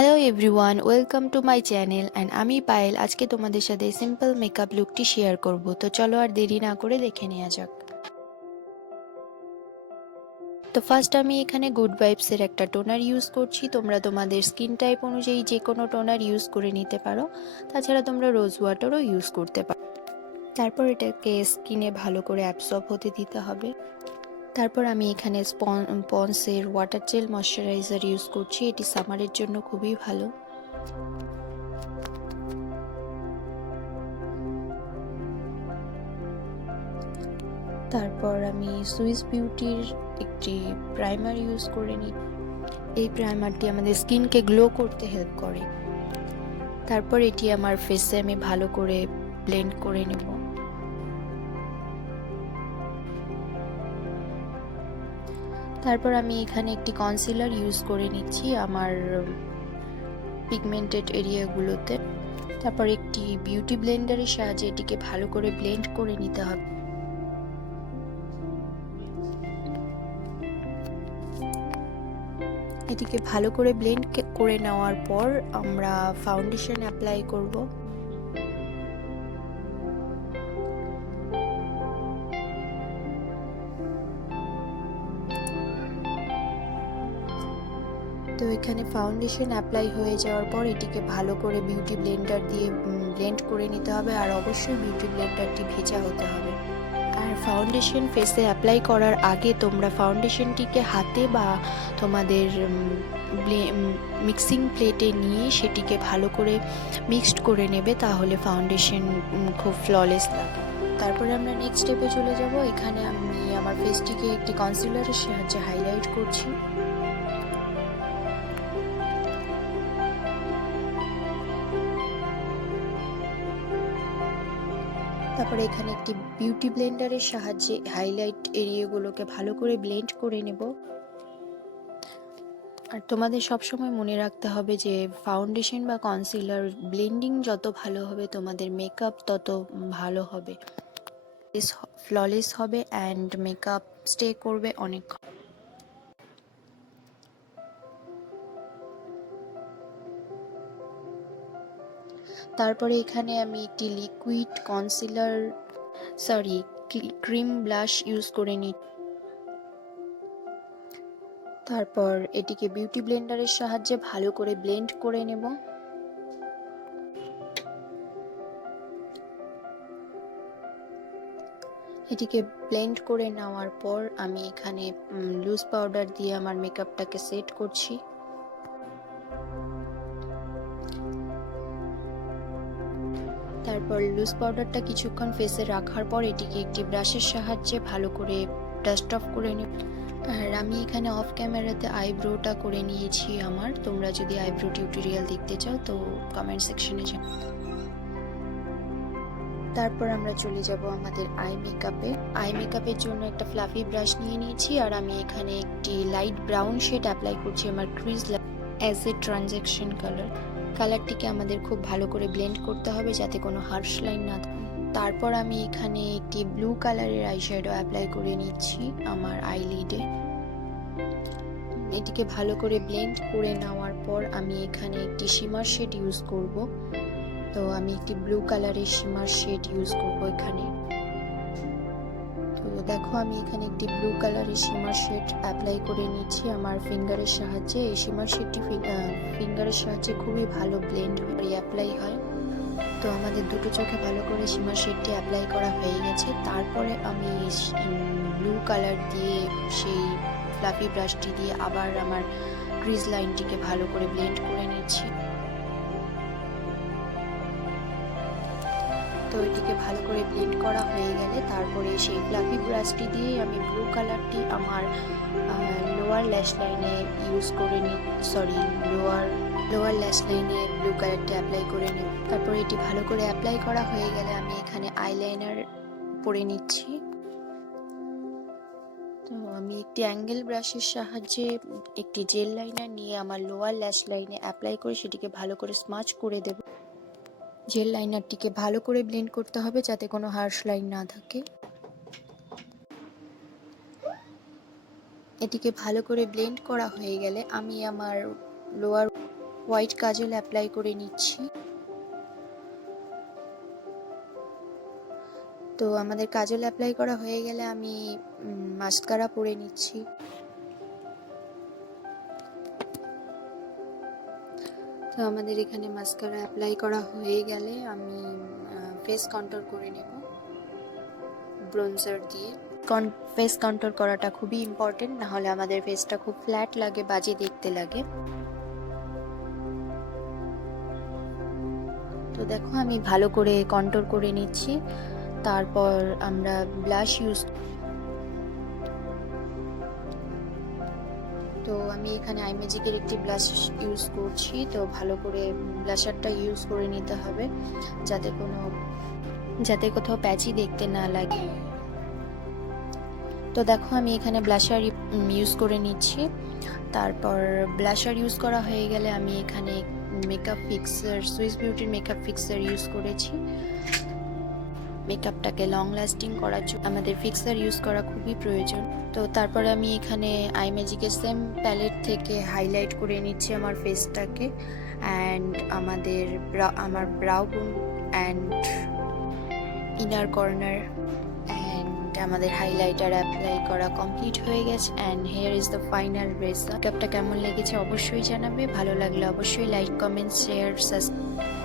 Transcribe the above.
Hello everyone, welcome to my channel and আমি পায়েল। আজকে তোমাদের সাথে সিম্পল মেকআপ লুকটি শেয়ার করব। তো চলো আর দেরি না করে দেখে নেওয়া যাক। তো ফার্স্ট আমি এখানে গুড ভাইবসের একটা টোনার ইউজ করছি। তোমরা তোমাদের স্কিন টাইপ অনুযায়ী যে কোনো টোনার ইউজ করে নিতে পারো। তাছাড়া তোমরা রোজ ওয়াটারও ইউজ করতে পারো। তারপর এটাকে স্কিনে ভালো করে অ্যাবসর্ব হতে দিতে হবে। তারপর আমি এখানে পন্সের ওয়াটার জেল ময়শ্চারাইজার ইউজ করছি। এটি সামারের জন্য খুবই ভালো। তারপর আমি সুইস বিউটির একটি প্রাইমার ইউজ করে নিই। এই প্রাইমারটি আমাদের স্কিনকে গ্লো করতে হেল্প করে। তারপর এটি আমার ফেসে আমি ভালো করে ব্লেন্ড করে নেব। তারপর আমি এখানে একটি কনসিলার ইউজ করে নিচ্ছি আমার পিগমেন্টেড এরিয়াগুলোতে। তারপর একটি বিউটি ব্লেন্ডারের সাহায্যে এটিকে ভালো করে ব্লেন্ড করে নিতে হবে। এটিকে ভালো করে ব্লেন্ড করে নেওয়ার পর আমরা ফাউন্ডেশন অ্যাপ্লাই করব। তো এখানে ফাউন্ডেশন অ্যাপ্লাই হয়ে যাওয়ার পর এটিকে ভালো করে বিউটি ব্লেন্ডার দিয়ে ব্লেন্ড করে নিতে হবে, আর অবশ্যই বিউটি ব্লেন্ডারটি ভেজা হতে হবে। আর ফাউন্ডেশন ফেসে অ্যাপ্লাই করার আগে তোমরা ফাউন্ডেশনটিকে হাতে বা তোমাদের মিক্সিং প্লেটে নিয়ে সেটিকে ভালো করে মিক্সড করে নেবে, তাহলে ফাউন্ডেশন খুব ফ্ললেস লাগে। তারপরে আমরা নেক্সট স্টেপে চলে যাব। এখানে আমি আমার ফেসটিকে একটি কনসিলারের সাহায্যে হাইলাইট করছি। তারপরে এখানে একটি বিউটি ব্লেন্ডারের সাহায্যে হাইলাইট এরিয়াগুলোকে ভালো করে ব্লেন্ড করে নেব। আর তোমাদের সবসময় মনে রাখতে হবে যে ফাউন্ডেশন বা কনসিলার ব্লেন্ডিং যত ভালো হবে তোমাদের মেকআপ তত ভালো হবে, ফ্ললেস হবে অ্যান্ড মেকআপ স্টে করবে অনেক। তারপরে এখানে আমি একটি liquid concealer cream blush use করে নিই। তারপর এটিকে বিউটি ব্লেন্ডারের সাহায্যে ভালো করে ব্লেন্ড করে নেব। এটিকে ব্লেন্ড করে নেওয়ার পর আমি এখানে লুজ পাউডার দিয়ে আমার মেকআপটাকে সেট করছি। তারপর লুজ পাউডারটা কিছুক্ষণ ফেসে রাখার পর এটিকে একটি ব্রাশের সাহায্যে ভালো করে ডাস্ট অফ করে নেব। আর আমি এখানে অফ ক্যামেরাতে আইব্রোটা করে নিয়েছি আমার। তোমরা যদি আইব্রো টিউটোরিয়াল দেখতে চাও তো কমেন্ট সেকশনে যাও। তারপর আমরা চলে যাব আমাদের আই মেকআপের জন্য একটা ফ্লাফি ব্রাশ নিয়ে নিয়েছি, আর আমি এখানে একটি লাইট ব্রাউন শেড অ্যাপ্লাই করছি আমার ক্রিজ অ্যাজ এ ট্রানজ্যাকশন কালারটিকে আমাদের খুব ভালো করে ব্লেন্ড করতে হবে যাতে কোনো হার্শ লাইন না থাকে। তারপর আমি এখানে একটি ব্লু কালারের আইশ্যাডো অ্যাপ্লাই করে নিচ্ছি আমার আইলিডে। এটিকে ভালো করে ব্লেন্ড করে নেওয়ার পর আমি এখানে একটি শিমার শেড ইউজ করব। তো আমি একটি ব্লু কালারের শিমার শেড ইউজ করব এখানে। তো দেখো আমি এখানে একটি ব্লু কালারের শিমার শেড অ্যাপ্লাই করে নিচ্ছি আমার ফিঙ্গারের সাহায্যে। এই শিমার শেডটি ফিঙ্গারের সাহায্যে খুবই ভালো ব্লেন্ড হয়ে অ্যাপ্লাই হয়। তো আমাদের দুটো চোখে ভালো করে শিমার শেডটি অ্যাপ্লাই করা হয়ে গেছে। তারপরে আমি ব্লু কালার দিয়ে সেই ফ্লাফি ব্রাশটি দিয়ে আবার আমার ক্রিজ লাইনটিকে ভালো করে ব্লেন্ড করে নিচ্ছি। তো এটিকে ভালো করে ব্লেন্ড করা হয়ে গেলে তারপরে সেই ফ্লাফি ব্রাশটি দিয়ে আমি ব্লু কালারটি আমার লোয়ার ল্যাশ লাইনে ইউজ করে নিই লোয়ার ল্যাশ লাইনে ব্লু কালারটি অ্যাপ্লাই করে নিই। তারপরে এটি ভালো করে অ্যাপ্লাই করা হয়ে গেলে আমি এখানে আইলাইনার পরে নিচ্ছি। তো আমি একটি অ্যাঙ্গেল ব্রাশের সাহায্যে একটি জেল লাইনার নিয়ে আমার লোয়ার ল্যাশ লাইনে অ্যাপ্লাই করে সেটিকে ভালো করে স্মাচ করে দেব। জেল লাইনারটিকে ভালো করে ব্লেন্ড করতে হবে যাতে কোনো হার্শ লাইন না থাকে। এটিকে ভালো করে ব্লেন্ড করা হয়ে গেলে আমি আমার হোয়াইট কাজল অ্যাপ্লাই করে নিচ্ছি। তো আমাদের কাজল অ্যাপ্লাই করা হয়ে গেলে আমি মাস্কারা পরে নিচ্ছি। তো আমাদের এখানে মাস্কারা অ্যাপ্লাই করা হয়ে গেলে আমি ফেস কন্ট্যুর করে নেব ব্রোঞ্জার দিয়ে। ফেস কন্ট্যুর করাটা খুবই ইম্পর্টেন্ট, না হলে আমাদের ফেসটা খুব ফ্ল্যাট লাগে, বাজে দেখতে লাগে। তো দেখো আমি ভালো করে কন্ট্যুর করে নিচ্ছি। তারপর আমরা ব্লাশ ইউজ, তো আমি এখানে আই ম্যাজিকের একটি ব্লাশ ইউজ করছি। তো ভালো করে ব্লাশারটা ইউজ করে নিতে হবে যাতে কোথাও প্যাচি দেখতে না লাগে। তো দেখো আমি এখানে ব্লাশার ইউজ করে নিচ্ছি। তারপর ব্লাশার ইউজ করা হয়ে গেলে আমি এখানে মেকআপ ফিক্সার, সুইস বিউটির মেকআপ ফিক্সার ইউজ করেছি। মেকআপটাকে লং লাস্টিং করার জন্য আমাদের ফিক্সার ইউজ করা খুবই প্রয়োজন। তো তারপরে আমি এখানে আই ম্যাজিকের সেম প্যালেট থেকে হাইলাইট করে নিচ্ছি আমার ফেসটাকে, অ্যান্ড আমার ব্রাউ বোন অ্যান্ড ইনার কর্নার, অ্যান্ড আমাদের হাইলাইটার অ্যাপ্লাই করা কমপ্লিট হয়ে গেছে। And hair is the final result. মেকআপটা কেমন লেগেছে অবশ্যই জানাবে, ভালো লাগলে অবশ্যই লাইক, কমেন্ট, শেয়ার, সাবস্ক্রাইব।